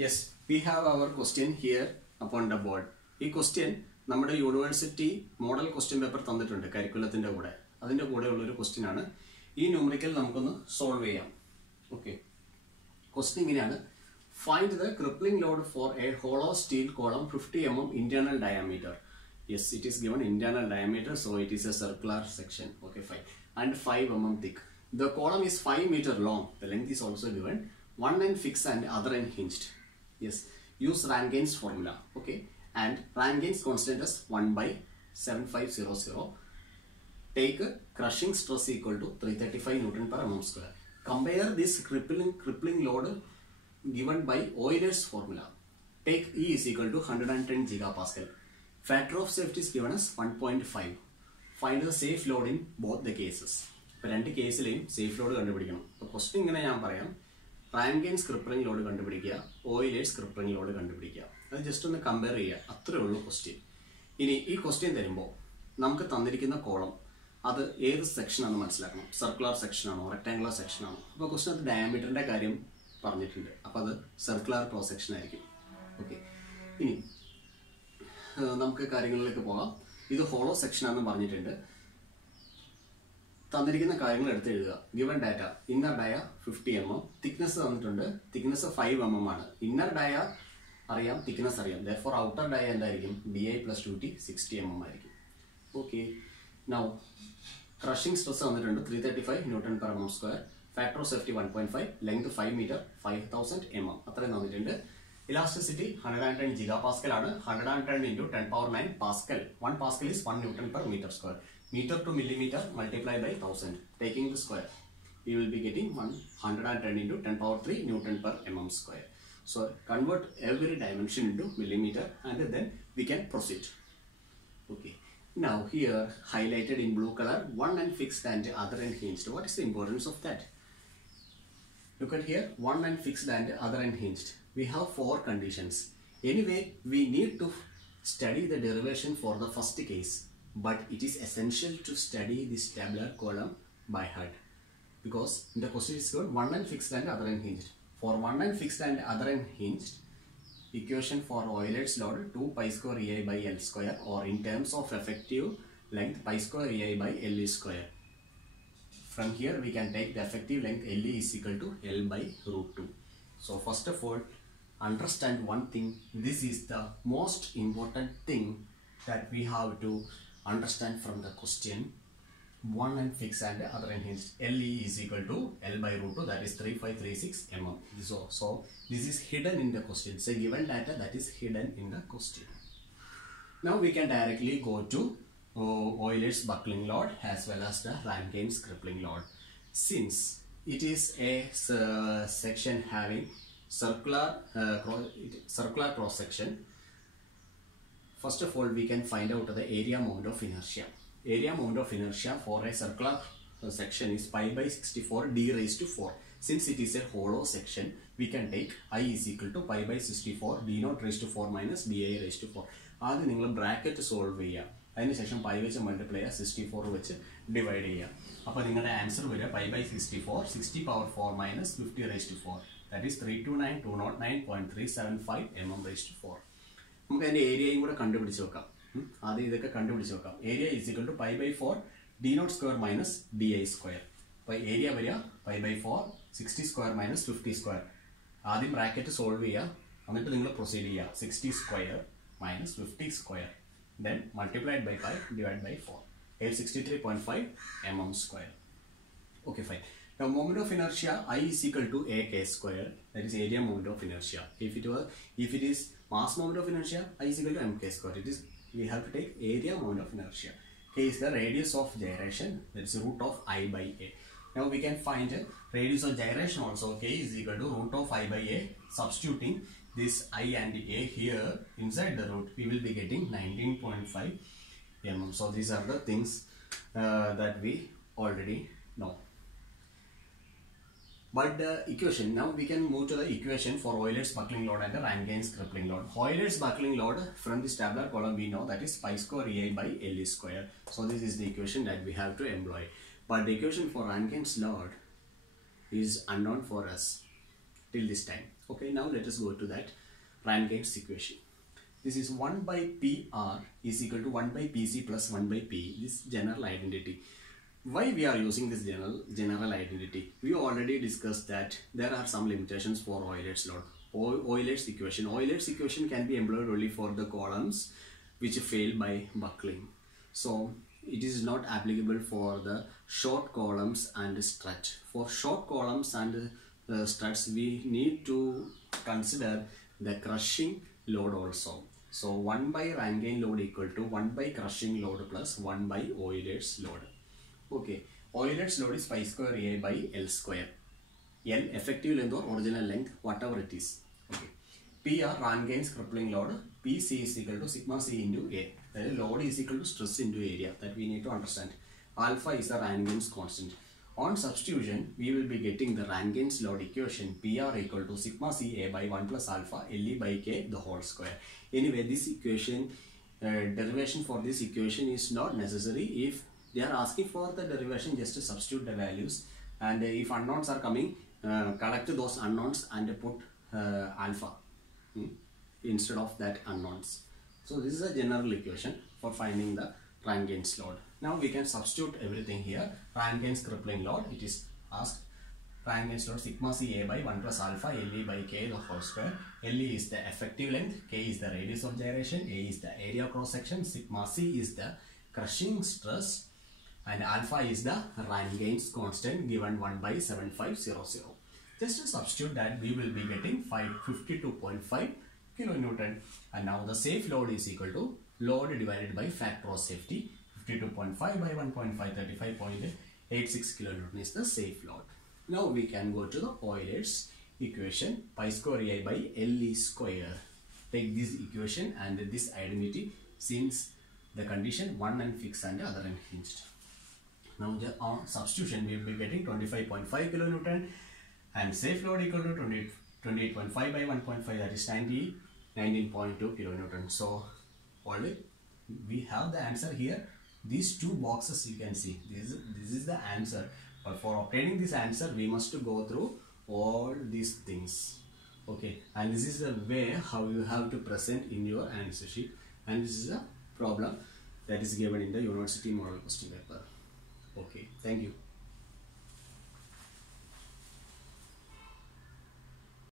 Yes, we have our question here upon the board. This question, നമ്മുടെ university model question paper തന്നിട്ടുണ്ട് കരിക്കുലത്തിന്റെ കൂടെ. അതിന്റെ കൂടെ ഉള്ള ഒരു ക്വസ്റ്റ്യൻ ആണ്. ഈ ന്യൂമറിക്കൽ നമുക്കൊന്ന് സോൾവ് ചെയ്യാം. ഓക്കേ. ക്വസ്റ്റ്യൻ ഇങ്ങനെയാണ്. Find the crippling load for a hollow steel column 50 mm internal diameter. Yes, it is given internal diameter, so it is a circular section. Okay, fine. And 5 mm thick. The column is 5 meter long. The length is also given. One end fixed and other end hinged. Yes, use Rankine's formula. Okay, and Rankine's constant is 1/7500. Take crushing stress equal to 335 Newton per mm square. Compare this crippling load given by Euler's formula. Take E is equal to 110 gigapascal. Factor of safety is given as 1.5. Find the safe load in both the cases. രണ്ട് കേസിലെയും safe load കണ്ടുപിടിക്കണം. അപ്പോൾ question ഇങ്ങനെ ഞാൻ പറയാം. റാങ്കിൻസ് crippling load കണ്ടുപിടിക്കുക, Euler's crippling load കണ്ടുപിടിക്കുക. അത് just ഒന്ന് കമ്പയർ ചെയ്യുക, അത്രേ ഉള്ളൂ ക്വസ്റ്റ്യൻ. ഇനി ഈ ക്വസ്റ്റ്യൻ തരുമ്പോൾ നമുക്ക് തന്നിരിക്കുന്ന കോളം അത് ഏത് സെക്ഷനാണെന്ന് മനസ്സിലാക്കണം. സർക്കുലർ സെക്ഷനാണോ റെക്ടാങ്കുലർ സെക്ഷനാണോ? അപ്പോൾ ക്വസ്റ്റ്യൻ അത് ഡയമീറ്ററിന്റെ കാര്യം പറഞ്ഞിട്ടുണ്ട്. അപ്പോൾ അത് സർക്കുലർ ക്രോസ് സെക്ഷൻ ആയിരിക്കും. ഓക്കെ, ഇനി നമുക്ക് കാര്യങ്ങളിലേക്ക് പോകാം. ഇത് ഹോളോ സെക്ഷനാണെന്ന് പറഞ്ഞിട്ടുണ്ട്. തന്നിരിക്കുന്ന കാര്യങ്ങൾ എടുത്ത് എഴുതുക. Given data inner dia 50 mm, thickness തന്നിട്ടുണ്ട്. തിക്നെസ് 5 mm ആണ്. ഇന്നർ ഡയ അറിയാം, തിക്നെസ് അറിയാം. therefore ഔട്ടർ ഡയ എന്തായിരിക്കും? di + 2t 60 mm ആയിരിക്കും. ഓക്കെ, നൗ ക്രഷിംഗ് സ്ട്രെസ് തന്നിട്ടുണ്ട് 335 Newton per mm square. Factor of safety 1.5, length 5 meter 5000 mm അത്രയും തന്നിട്ടുണ്ട്. ഇലാസ്റ്റിസിറ്റി 110 gigapascal ആണ്. 110 × 10⁹ pascal. 1 pascal is 1 Newton per meter square. Meter to millimeter multiplied by 1000. Taking the square, we will be getting 110 × 10⁻³ Newton per mm square. So convert every dimension into millimeter and then we can proceed. Okay. Now here highlighted in blue color, one end fixed and other end hinged. What is the importance of that? Look at here, one end fixed and other end hinged. We have 4 conditions. Anyway, we need to study the derivation for the first case. But it is essential to study this tabular column by heart because the question is called one end fixed and other end hinged. For one end fixed and other end hinged, equation for Euler's load 2 pi square EI by L square, or in terms of effective length pi square EI by LE square. From here we can take the effective length LE is equal to L by √2. So first of all, understand one thing. This is the most important thing that we have to understand from the question. One end fixed and other end hinged. LE is equal to L by √2, that is 3536 mm. So this is hidden in the question. Say given data that is hidden in the question. Now we can directly go to Euler's buckling load as well as the Rankine's crippling load. Since it is a section having circular cross section, first of all, we can find out the area moment of inertia. Area moment of inertia for a circular section is pi by 64 d raised to 4. Since it is a hollow section, we can take I is equal to pi by 64 d naught raised to 4 minus di raised to 4. ആദ്യം നിങ്ങൾ bracket solve ചെയ്യുക. അതിനുശേഷം pi വെച്ച് multiply ചെയ്യുക, 64 വെച്ച് divide ചെയ്യുക. അപ്പോൾ നിങ്ങളുടെ ആൻസർ വരിക pi by 64 60 power 4 minus 50 raised to 4. That is 329,209.375 mm raised to 4. നമുക്ക് അതിന്റെ ഏരിയയും കൂടെ കണ്ടുപിടിച്ച് വെക്കാം. ആദ്യം ഇതൊക്കെ കണ്ടുപിടിച്ച് വെക്കാം. Area is equal to pi by 4 d naught square minus di square. അപ്പോൾ ഏരിയ വരിക pi by 4 60 square minus 50 square. ആദ്യം ബ്രാക്കറ്റ് സോൾവ് ചെയ്യുക, എന്നിട്ട് നിങ്ങൾ പ്രൊസീഡ് ചെയ്യുക. 60 square minus 50 square, then multiplied by pi divided by 4. 863.5 mm square. Okay, fine. Now moment of inertia I is equal to a k square, that is area moment of inertia. If it is mass moment of inertia, I is equal to mk square. It is, we have to take area moment of inertia. K is the radius of gyration, that is root of I by a. Now we can find radius of gyration also. K is equal to root of I by a. Substituting this I and a here inside the root, we will be getting 19.5 mm. So these are the things that we already know. But the equation, now we can move to the equation for Euler's buckling load and the Rankine's crippling load. Euler's buckling load from this tabular column we know that is pi square EI by LE square. So this is the equation that we have to employ. But the equation for Rankine's load is unknown for us. till this time. Okay, now let us go to that Rangane's equation. This is 1 by PR is equal to 1 by PC plus 1 by P, this general identity. Why we are using this general identity? We already discussed that there are some limitations for Euler's law. Euler's equation can be employed only for the columns which fail by buckling. So it is not applicable for the short columns and strut. For short columns and struts, we need to consider the crushing load also. So 1 by Rankine load equal to 1 by crushing load plus 1 by Euler's load. Okay, Euler's load is pi square A by L square. L effective length or original length, whatever it is. Okay. P are Rankine's crippling load. PC is equal to sigma C into A. That load is equal to stress into area. That we need to understand. Alpha is the Rankine's constant. On substitution, we will be getting the Rankine's load equation PR equal to sigma C A by 1 plus alpha LE by K the whole square. Anyway, this equation, derivation for this equation is not necessary. If they are asking for the derivation, just to substitute the values, and if unknowns are coming, collect those unknowns and put alpha instead of that unknowns. So this is a general equation for finding the Rankine's load. Now we can substitute everything here. Rankine's crippling load, it is asked Rankine's load sigma C A by 1 plus alpha LE by K the whole square. LE is the effective length, K is the radius of gyration, A is the area of cross section, sigma C is the crushing stress, and alpha is the Rankine's constant given 1 by 7500. Just to substitute that, we will be getting 52.5 kilonewton. And now the safe load is equal to load divided by factor of safety. 52.5 by 1.5, 35.86 kilonewton is the safe load. Now we can go to the Euler's equation, pi square A by LE square. Take this equation and this identity since the condition one end fixed and the other end hinged. Now on substitution, we will be getting 25.5 kilonewton and safe load equal to 28.5 by 1.5, that is 19.2 kilonewton. So already we have the answer here. These two boxes you can see, this is the answer, but for obtaining this answer we must go through all these things. Okay, and this is the way how you have to present in your answer sheet, and this is a problem that is given in the university model question paper. Okay, thank you.